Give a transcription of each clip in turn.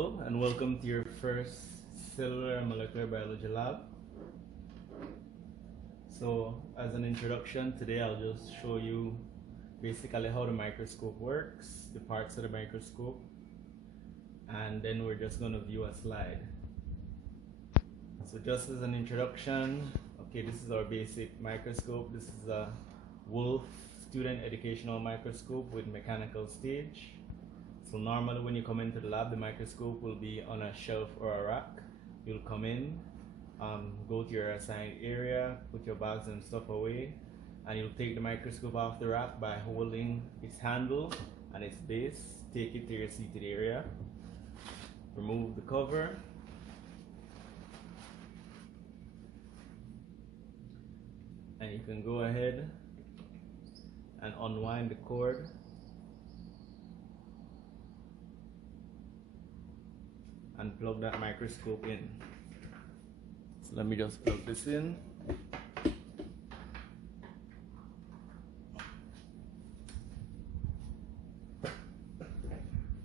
Hello and welcome to your first cellular and molecular biology lab. So as an introduction, today I'll just show you basically how the microscope works, the parts of the microscope, and then we're just going to view a slide. So just as an introduction, okay, this is our basic microscope. This is a Wolf student educational microscope with mechanical stage. So normally when you come into the lab, the microscope will be on a shelf or a rack. You'll come in, go to your assigned area, put your bags and stuff away, and you'll take the microscope off the rack by holding its handle and its base. Take it to your seated area. Remove the cover. And you can go ahead and unwind the cord. And plug that microscope in. So let me just plug this in.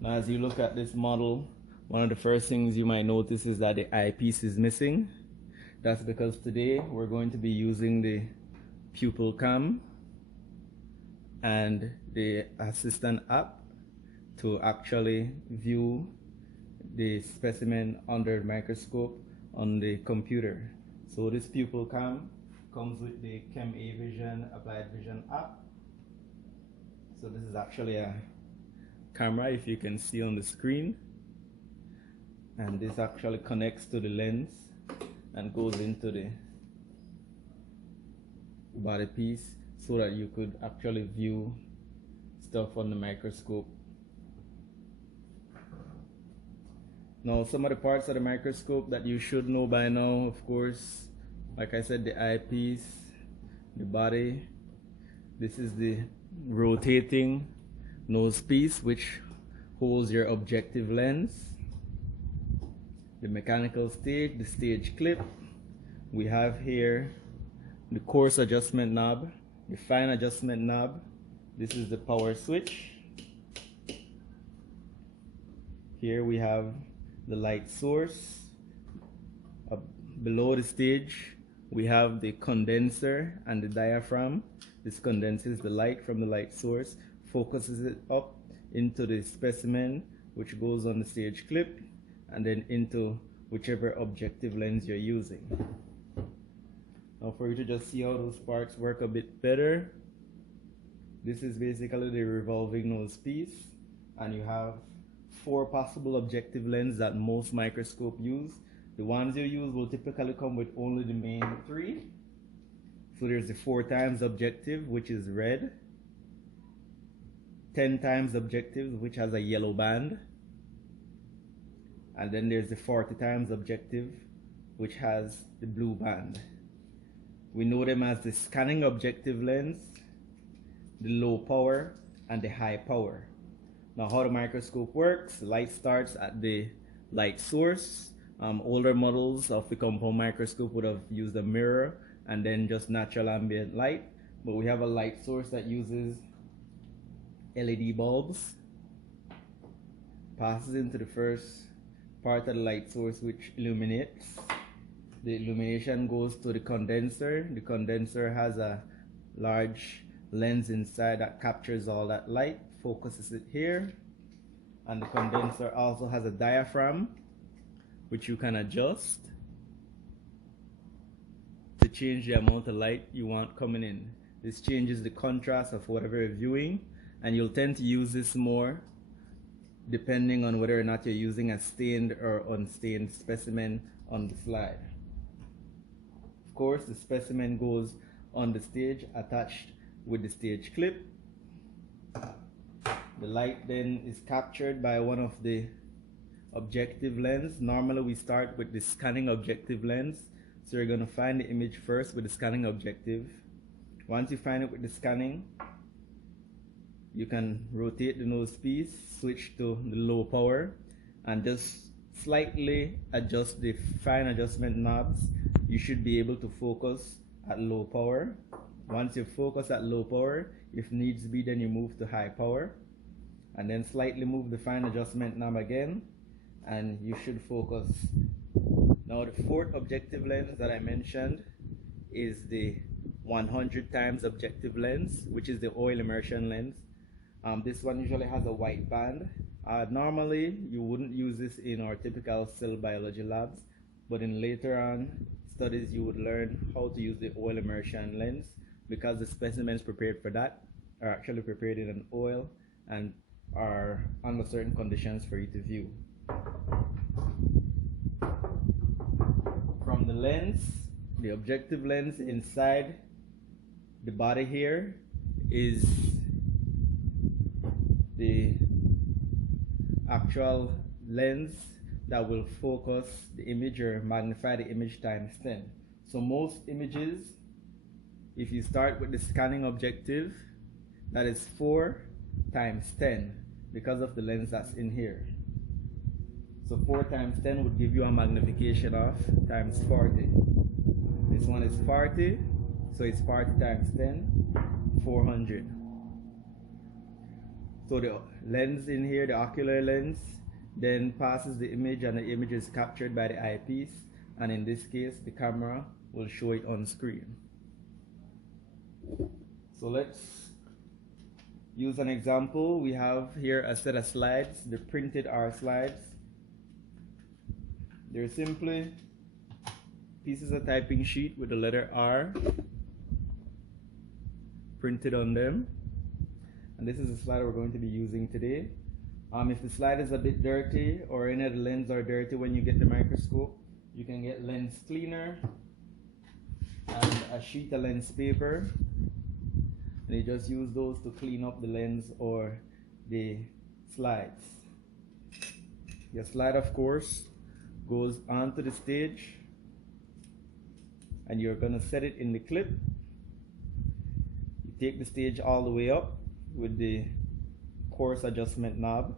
Now as you look at this model, one of the first things you might notice is that the eyepiece is missing. That's because today we're going to be using the pupil cam and the assistant app to actually view the specimen under the microscope on the computer. So this pupil cam comes with the Chem-A Vision Applied Vision app. So this is actually a camera, if you can see on the screen, and this actually connects to the lens and goes into the body piece so that you could actually view stuff on the microscope. Now, some of the parts of the microscope that you should know by now, of course, like I said, the eyepiece, the body. This is the rotating nose piece, which holds your objective lens. The mechanical stage, the stage clip. We have here the coarse adjustment knob, the fine adjustment knob. This is the power switch. Here we have the light source. Below the stage we have the condenser and the diaphragm. This condenses the light from the light source, focuses it up into the specimen, which goes on the stage clip and then into whichever objective lens you're using. Now for you to just see how those parts work a bit better, this is basically the revolving nose piece, and you have 4 possible objective lenses that most microscopes use. The ones you use will typically come with only the main 3. So there's the 4 times objective, which is red, 10 times objective, which has a yellow band, and then there's the 40 times objective, which has the blue band. We know them as the scanning objective lens, the low power, and the high power. Now how the microscope works, light starts at the light source. Older models of the compound microscope would have used a mirror and then just natural ambient light, but we have a light source that uses LED bulbs, passes into the first part of the light source, which illuminates. The illumination goes to the condenser. The condenser has a large lens inside that captures all that light, focuses it here, and the condenser also has a diaphragm which you can adjust to change the amount of light you want coming in. This changes the contrast of whatever you're viewing, and you'll tend to use this more depending on whether or not you're using a stained or unstained specimen on the slide. Of course, the specimen goes on the stage attached with the stage clip. The light then is captured by one of the objective lens. Normally we start with the scanning objective lens, so you're going to find the image first with the scanning objective. Once you find it with the scanning, you can rotate the nose piece, switch to the low power, and just slightly adjust the fine adjustment knobs. You should be able to focus at low power. Once you focus at low power, if needs be, then you move to high power, and then slightly move the fine adjustment knob again and you should focus. Now the fourth objective lens that I mentioned is the 100 times objective lens, which is the oil immersion lens. This one usually has a white band. Normally you wouldn't use this in our typical cell biology labs, but in later on studies you would learn how to use the oil immersion lens, because the specimens prepared for that are actually prepared in an oil and are under certain conditions for you to view. From the lens, the objective lens, inside the body here is the actual lens that will focus the image or magnify the image times 10. So most images, if you start with the scanning objective, that is 4 times 10 because of the lens that's in here. So 4 times 10 would give you a magnification of times 40. This one is 40, so it's 40 times 10, 400. So the lens in here, the ocular lens, then passes the image and the image is captured by the eyepiece, and in this case the camera will show it on screen. So let's use an example. We have here a set of slides. The printed R slides. They're simply pieces of typing sheet with the letter R printed on them. And this is the slide we're going to be using today. If the slide is a bit dirty or any of the lenses are dirty when you get the microscope, you can get lens cleaner and a sheet of lens paper. And you just use those to clean up the lens or the slides. Your slide, of course, goes onto the stage, and you're going to set it in the clip. You take the stage all the way up with the coarse adjustment knob.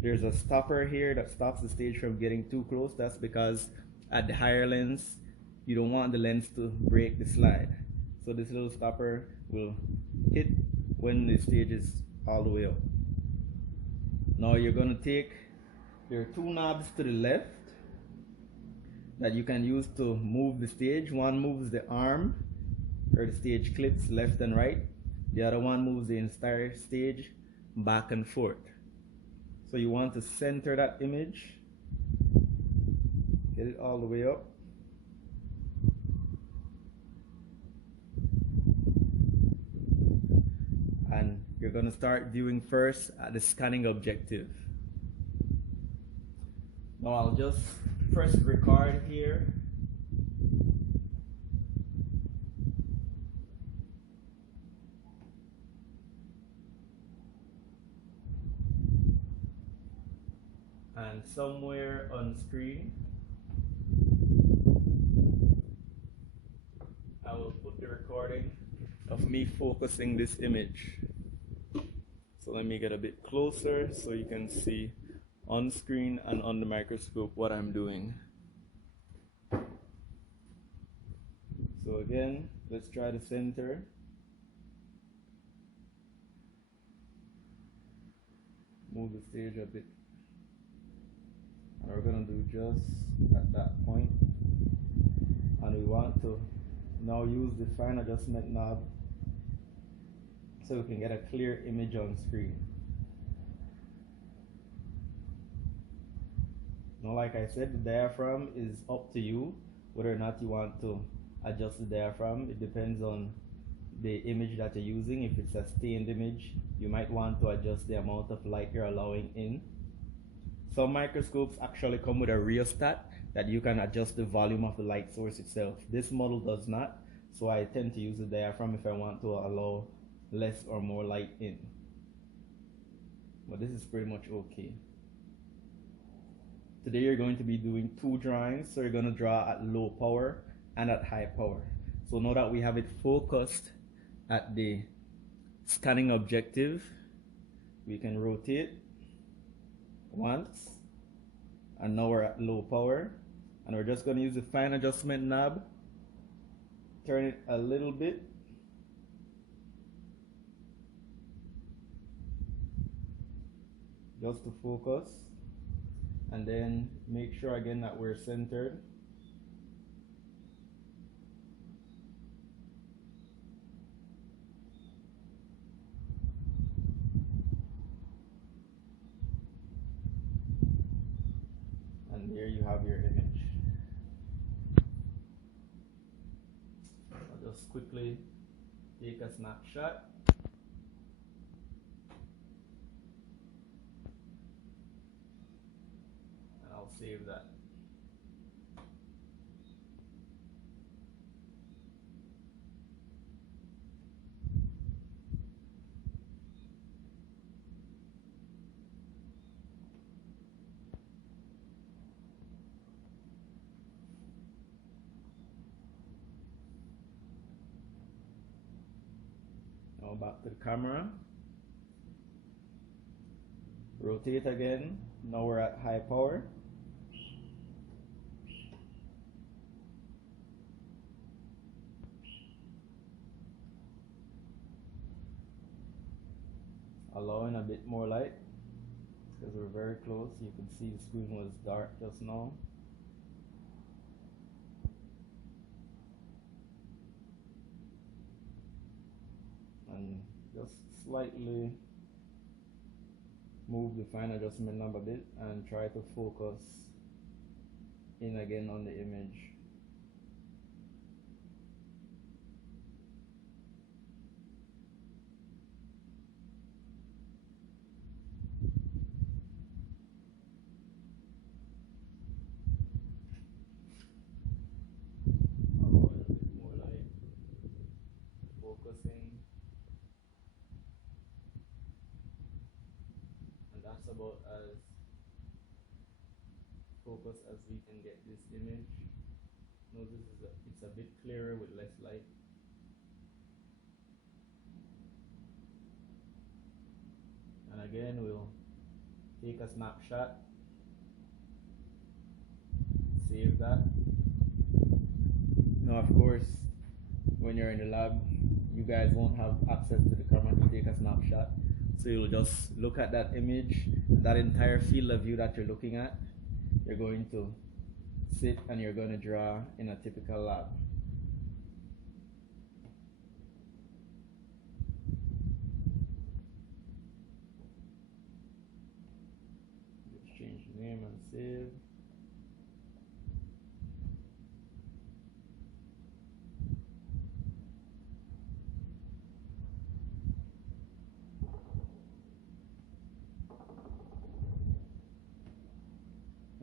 There's a stopper here that stops the stage from getting too close. That's because at the higher lens you don't want the lens to break the slide. So this little stopper will hit when the stage is all the way up. Now you're going to take, there are 2 knobs to the left that you can use to move the stage. One moves the arm or the stage clips left and right. The other one moves the entire stage back and forth. So you want to center that image, get it all the way up. And you're going to start viewing first at the scanning objective. Now I'll just press record here. And somewhere on screen I will put the recording of me focusing this image. So let me get a bit closer so you can see on screen and on the microscope what I'm doing. So again, let's try the center. Move the stage a bit. And we're going to do just at that point. And we want to now use the fine adjustment knob so we can get a clear image on screen. Now, like I said, the diaphragm is up to you whether or not you want to adjust the diaphragm. It depends on the image that you're using. If it's a stained image, you might want to adjust the amount of light you're allowing in. Some microscopes actually come with a rheostat that you can adjust the volume of the light source itself. This model does not, so I tend to use the diaphragm if I want to allow less or more light in. But this is pretty much okay. Today you're going to be doing 2 drawings, so you're going to draw at low power and at high power. So now that we have it focused at the scanning objective, we can rotate once, and now we're at low power, and we're just going to use the fine adjustment knob, turn it a little bit, just to focus, and then make sure again that we're centered. And there you have your image. I'll just quickly take a snapshot. And I'll save that. Now back to the camera. Rotate again. Now we're at high power. Allowing a bit more light because we're very close. You can see the screen was dark just now. And just slightly move the fine adjustment knob a bit and try to focus in again on the image. And that's about as focused as we can get this image. Notice it's a bit clearer with less light. And again, we'll take a snapshot, save that. Now, of course, when you're in the lab, you guys won't have access to the camera to take a snapshot. So you'll just look at that image, that entire field of view that you're looking at. You're going to sit and you're going to draw in a typical lab. Just change the name and save.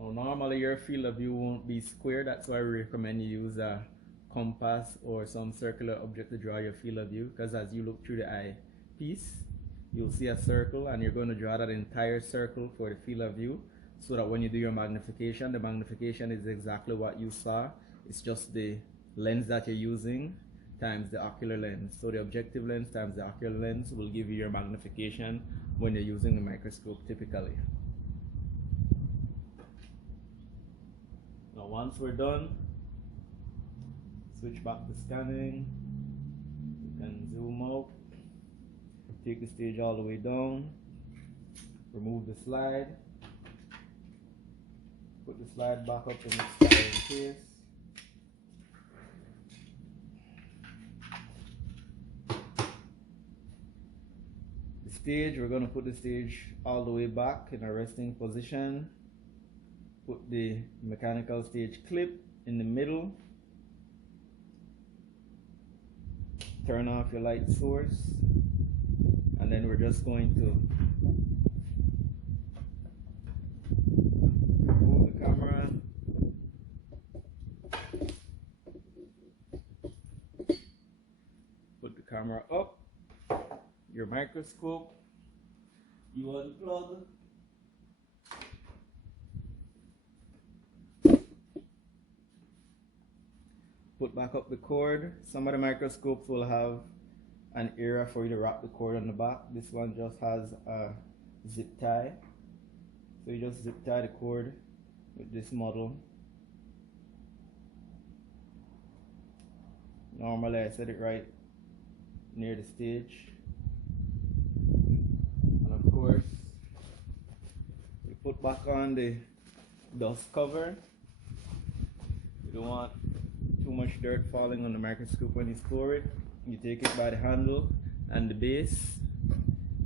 Now, normally your field of view won't be square. That's why we recommend you use a compass or some circular object to draw your field of view, because as you look through the eyepiece, you'll see a circle and you're going to draw that entire circle for the field of view, so that when you do your magnification, the magnification is exactly what you saw. It's just the lens that you're using times the ocular lens. So the objective lens times the ocular lens will give you your magnification when you're using the microscope typically. Now once we're done, switch back to scanning. You can zoom out, take the stage all the way down, remove the slide, put the slide back up in its scanning case. The stage, we're going to put the stage all the way back in a resting position. Put the mechanical stage clip in the middle. Turn off your light source. And then we're just going to remove the camera. Put the camera up. Your microscope. You unplug. Put back up the cord. Some of the microscopes will have an area for you to wrap the cord on the back. This one just has a zip tie. So you just zip tie the cord with this model. Normally I set it right near the stage. And of course, we put back on the dust cover. You don't want too much dirt falling on the microscope when you store it. You take it by the handle and the base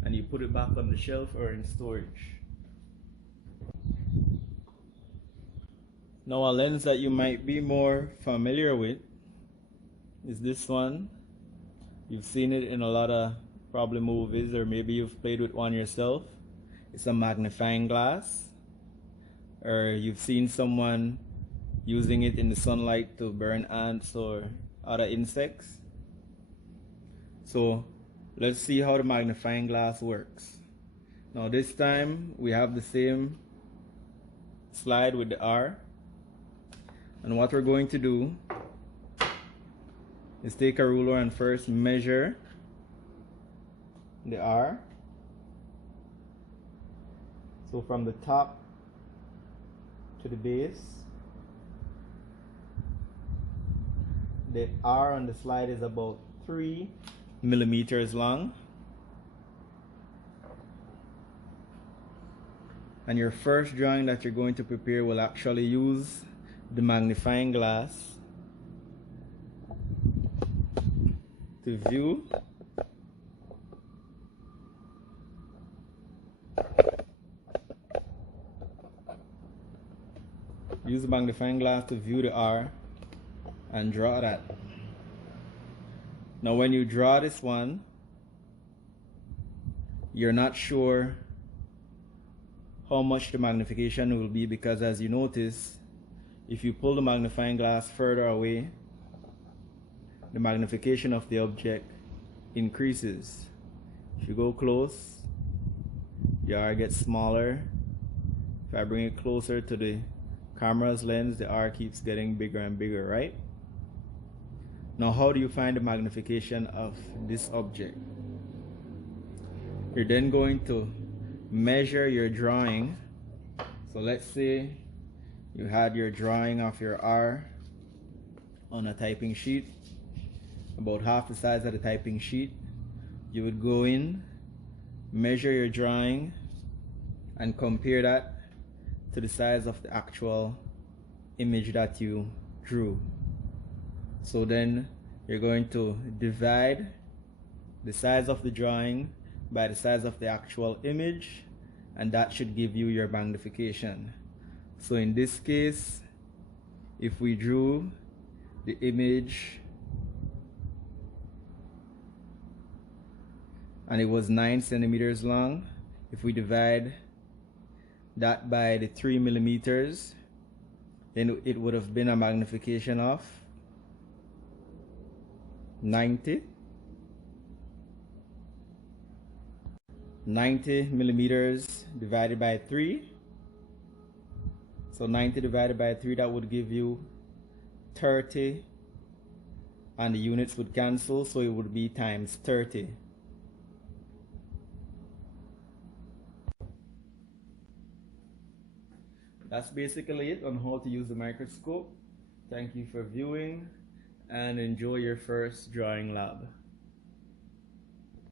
and you put it back on the shelf or in storage. Now a lens that you might be more familiar with is this one. You've seen it in a lot of probably movies, or maybe you've played with one yourself. It's a magnifying glass, or you've seen someone using it in the sunlight to burn ants or other insects. So let's see how the magnifying glass works. Now this time we have the same slide with the R, and what we're going to do is take a ruler and first measure the R. So from the top to the base, the R on the slide is about 3 millimeters long. And your first drawing that you're going to prepare will actually use the magnifying glass to view the magnifying glass to view the R and draw that. Now when you draw this one, you're not sure how much the magnification will be, because as you notice, if you pull the magnifying glass further away, the magnification of the object increases. If you go close, the R gets smaller. If I bring it closer to the camera's lens, the R keeps getting bigger and bigger, right? Now how do you find the magnification of this object? You're then going to measure your drawing. So let's say you had your drawing of your R on a typing sheet, about half the size of the typing sheet. You would go in, measure your drawing, and compare that to the size of the actual image that you drew. So then you're going to divide the size of the drawing by the size of the actual image, and that should give you your magnification. So in this case, if we drew the image and it was 9 centimeters long, if we divide that by the 3 millimeters, then it would have been a magnification of 90 millimeters divided by 3. So 90 divided by 3, that would give you 30, and the units would cancel, so it would be times 30. That's basically it on how to use the microscope. Thank you for viewing, and enjoy your first drawing lab.